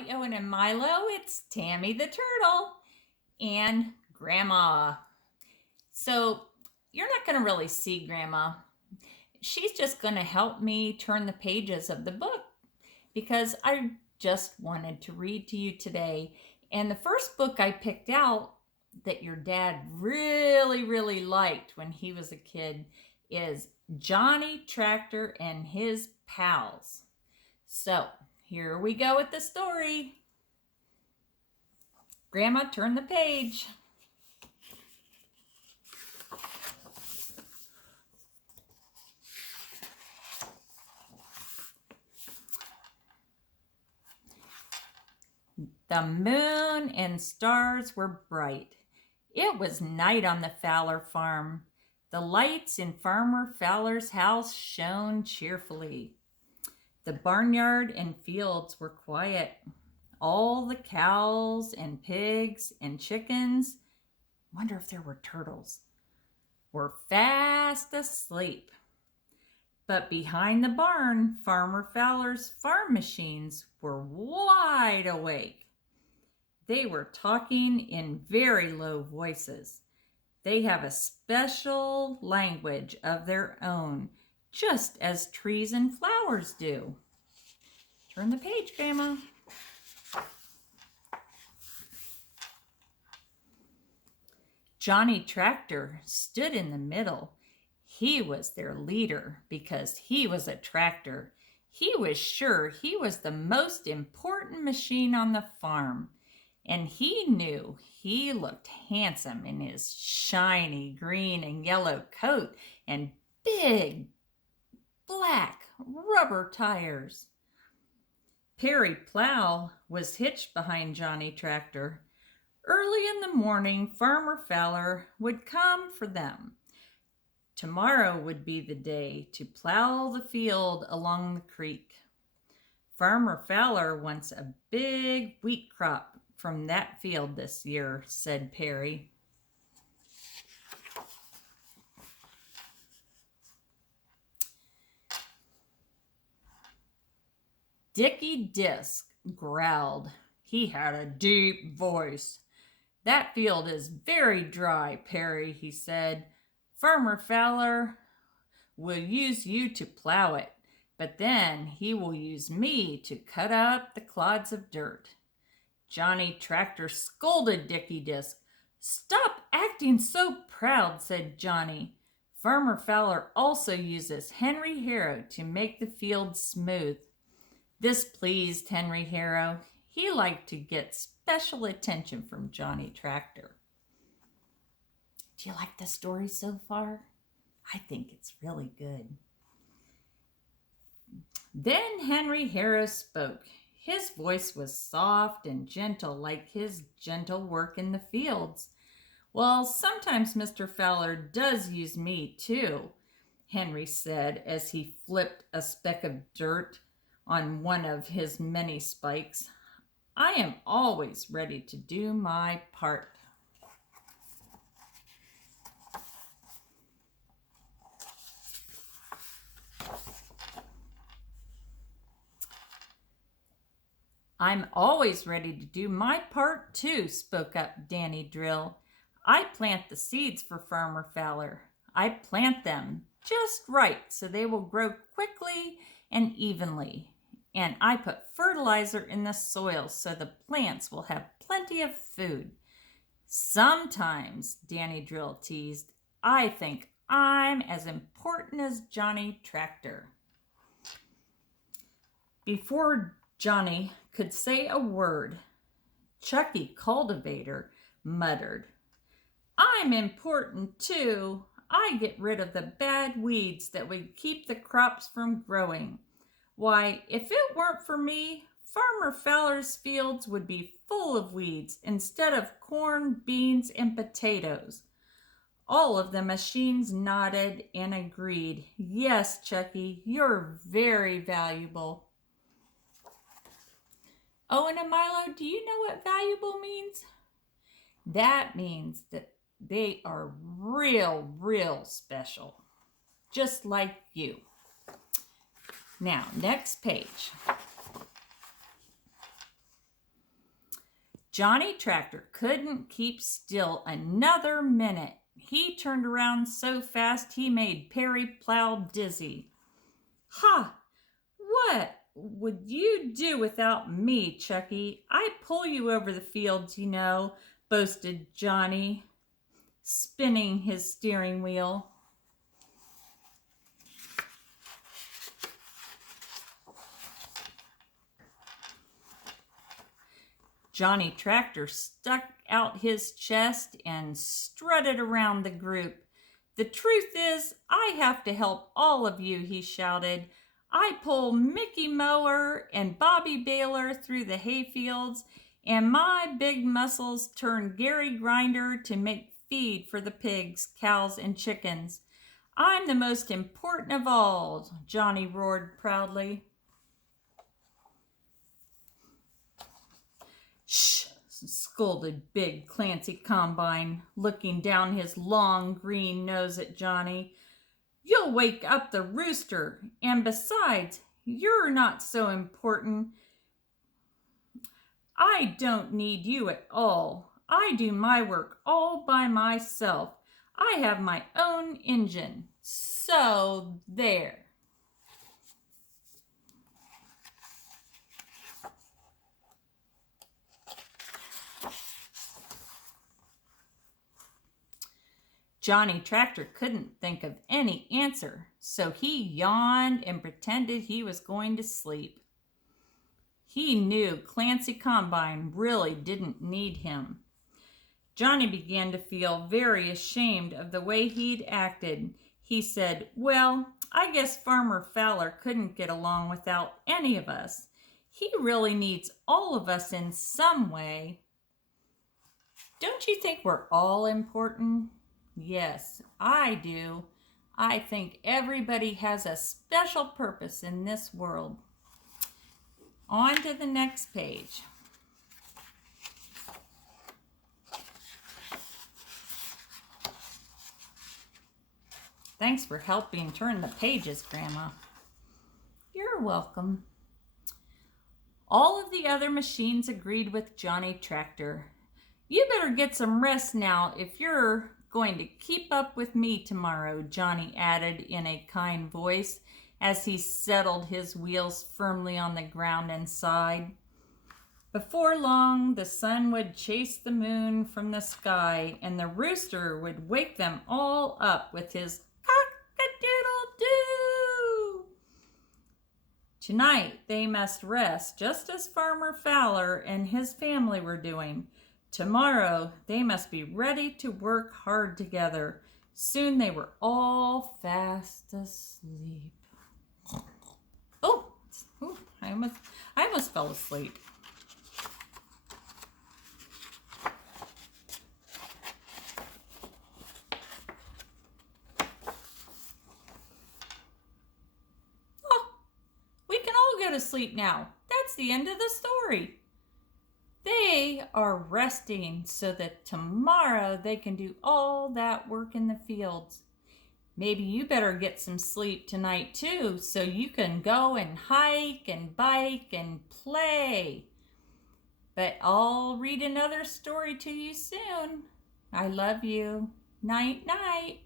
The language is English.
Hi, Owen and Milo. It's Tammy the turtle and Grandma. So, you're not going to really see Grandma. She's just going to help me turn the pages of the book because I just wanted to read to you today. And the first book I picked out that your dad really liked when he was a kid is Johnny Tractor and His Pals. So, here we go with the story. Grandma, turn the page. The moon and stars were bright. It was night on the Fowler farm. The lights in Farmer Fowler's house shone cheerfully. The barnyard and fields were quiet. All the cows and pigs and chickens, wonder if there were turtles, were fast asleep. But behind the barn, Farmer Fowler's farm machines were wide awake. They were talking in very low voices. They have a special language of their own, just as trees and flowers do. Turn the page, Grandma. Johnny Tractor stood in the middle. He was their leader because he was a tractor. He was sure he was the most important machine on the farm. And he knew he looked handsome in his shiny green and yellow coat and big black rubber tires. Perry Plow was hitched behind Johnny Tractor. Early in the morning, Farmer Fowler would come for them. Tomorrow would be the day to plow the field along the creek. Farmer Fowler wants a big wheat crop from that field this year, said Perry. Dickie Disk growled. He had a deep voice. That field is very dry, Perry, he said. Farmer Fowler will use you to plow it, but then he will use me to cut up the clods of dirt. Johnny Tractor scolded Dickie Disk. Stop acting so proud, said Johnny. Farmer Fowler also uses Henry Harrow to make the field smooth. This pleased Henry Harrow. He liked to get special attention from Johnny Tractor. Do you like the story so far? I think it's really good. Then Henry Harrow spoke. His voice was soft and gentle, like his gentle work in the fields. Well, sometimes Mr. Fowler does use me too, Henry said as he flipped a speck of dirt on one of his many spikes. I am always ready to do my part. I'm always ready to do my part too, spoke up Danny Drill. I plant the seeds for Farmer Fowler. I plant them just right so they will grow quickly and evenly. And I put fertilizer in the soil so the plants will have plenty of food. Sometimes, Danny Drill teased, I think I'm as important as Johnny Tractor. Before Johnny could say a word, Chucky Cultivator muttered, I'm important too. I get rid of the bad weeds that would keep the crops from growing. Why, if it weren't for me, Farmer Fowler's fields would be full of weeds instead of corn, beans, and potatoes. All of the machines nodded and agreed. Yes, Chucky, you're very valuable. Owen and Milo, do you know what valuable means? That means that they are real special, just like you. Now, next page. Johnny Tractor couldn't keep still another minute. He turned around so fast he made Perry Plow dizzy. Ha! What would you do without me, Chucky? I pull you over the fields, you know, boasted Johnny, spinning his steering wheel. Johnny Tractor stuck out his chest and strutted around the group. The truth is, I have to help all of you, he shouted. I pull Mickey Mower and Bobby Baylor through the hayfields, and my big muscles turn Gary Grinder to make feed for the pigs, cows, and chickens. I'm the most important of all, Johnny roared proudly. Shh, scolded Big Clancy Combine, looking down his long green nose at Johnny. You'll wake up the rooster, and besides, you're not so important. I don't need you at all. I do my work all by myself. I have my own engine. So there. Johnny Tractor couldn't think of any answer, so he yawned and pretended he was going to sleep. He knew Clancy Combine really didn't need him. Johnny began to feel very ashamed of the way he'd acted. He said, well, I guess Farmer Fowler couldn't get along without any of us. He really needs all of us in some way. Don't you think we're all important? Yes, I do. I think everybody has a special purpose in this world. On to the next page. Thanks for helping turn the pages, Grandma. You're welcome. All of the other machines agreed with Johnny Tractor. You better get some rest now if you're going to keep up with me tomorrow, Johnny added in a kind voice as he settled his wheels firmly on the ground and sighed. Before long, the sun would chase the moon from the sky, and the rooster would wake them all up with his cock-a-doodle-doo. Tonight, they must rest, just as Farmer Fowler and his family were doing. Tomorrow, they must be ready to work hard together. Soon they were all fast asleep. Oh, I almost fell asleep. Oh, we can all go to sleep now. That's the end of the story. They are resting so that tomorrow they can do all that work in the fields. Maybe you better get some sleep tonight too, so you can go and hike and bike and play. But I'll read another story to you soon. I love you. Night, night.